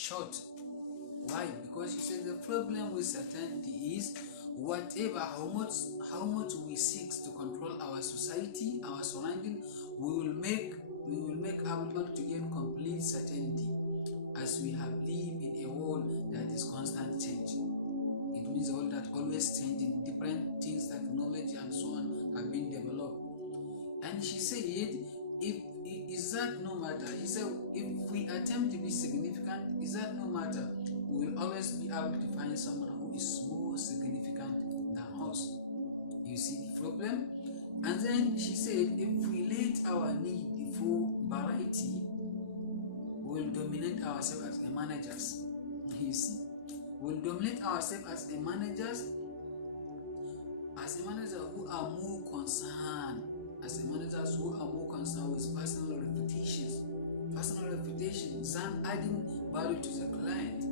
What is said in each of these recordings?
short. Why? Because she said the problem with certainty is whatever how much we seek to control our society, our surrounding, we will make able to gain complete certainty, as we have lived in a world that is constant change. It means a world that always changing, different things, technology and so on have been developed. And she said, if is that no matter? He said, if we attempt to be significant, is that no matter? We will always be able to find someone who is more significant than us. You see the problem? And then she said, if we let our need for variety, we will dominate ourselves as a managers. You see, we will dominate ourselves as a managers, who are more concerned, with personal reputation than adding value to the client.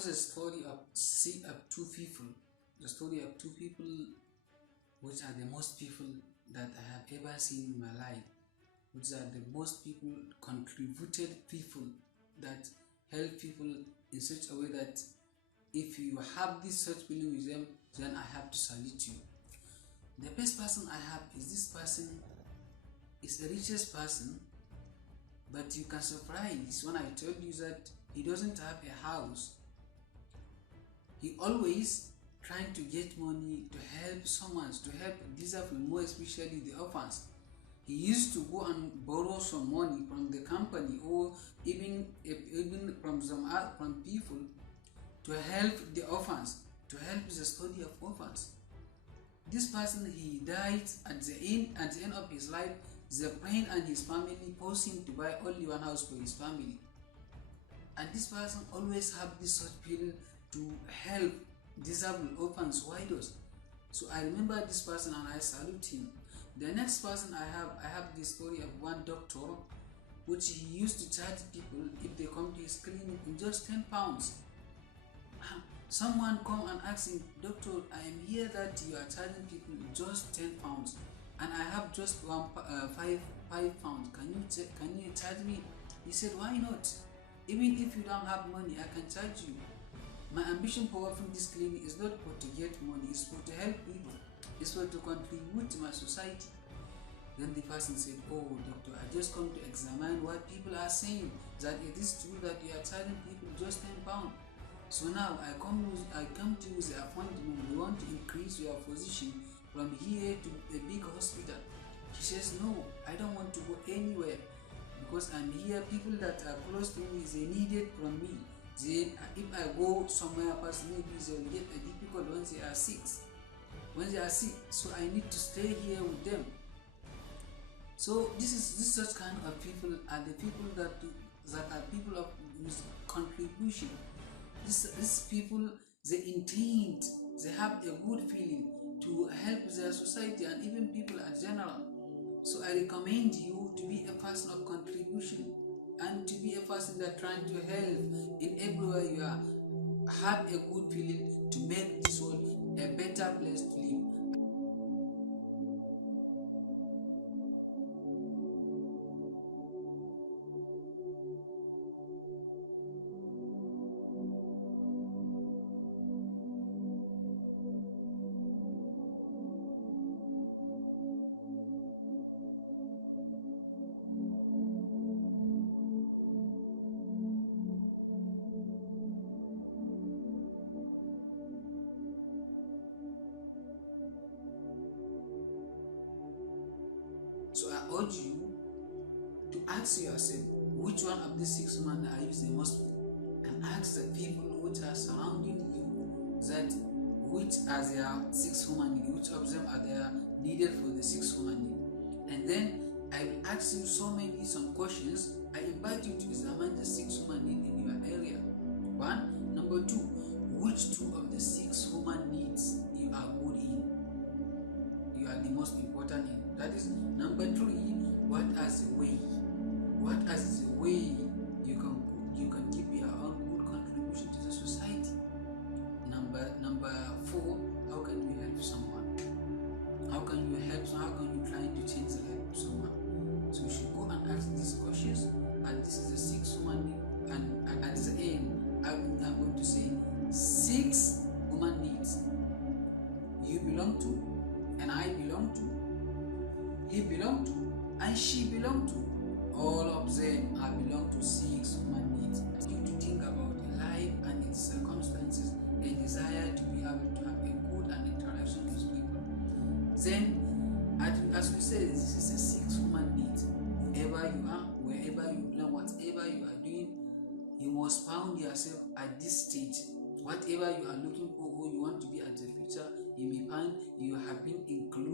A story of two people, the story of two people which are the most people that I have ever seen in my life, which are the most people contributed people that help people in such a way that if you have this such feeling with them, then I have to salute you. The best person I have is this person is the richest person, but you can surprise when I told you that he doesn't have a house. He always trying to get money to help someone, to help disabled, more especially the orphans. He used to go and borrow some money from the company, or even from people, to help the orphans, to help the study of orphans. This person, he died at the end of his life. The friend and his family forced him to buy only one house for his family. And this person always have this such feeling to help disabled orphans, widows. So I remember this person and I salute him. The next person I have the story of one doctor, which he used to charge people if they come to his clinic in just 10 pounds. Someone come and ask him, doctor, I am here that you are charging people just 10 pounds and I have just 5 pounds. Can you charge me? He said, why not? Even if you don't have money, I can charge you. My ambition for opening this clinic is not for to get money, it's for to help people, it's for to contribute to my society. Then the person said, oh doctor, I just come to examine what people are saying, that it is true that you are charging people just 10 pounds. So now I come to you with the appointment, we want to increase your position from here to a big hospital. She says, no, I don't want to go anywhere because I'm here, people that are close to me, they need it from me. Then if I go somewhere else, maybe they will get a difficult when they are sick. So I need to stay here with them. So this such kind of people are the people that are people of with contribution. These people, they intend, they have a good feeling to help their society and even people in general. So I recommend you to be a person of contribution and to be a person that trying to help in everywhere you are. Have a good feeling to make this world a better place to live. So I urge you to ask yourself, which one of these 6 men are you the most for? And ask the people which are surrounding you that which are their six human needs, which of them are there needed for the six human need. And then I will ask you some questions. I invite you to examine the six human need in your area. One. Number two, which two of the six human needs you are good in? You are the most important in. That is number three. What is the way? What is the way you can give your own good contribution to the society? Number four. How can you help someone? How can you help? How can you try to change the life of someone? So you should go and ask these questions. And this is the six human need. And at the end, I'm going to say six human needs you belong to, and I belong to, he belong to, and she belong to. All of them are belong to six human needs. You to think about life and its circumstances, a desire to be able to have a good and interaction with people. Then, as we say, this is a six human needs. Wherever you are, wherever you belong, whatever you are doing, you must found yourself at this stage. Whatever you are looking for or you want to be at the future, you may find you have been included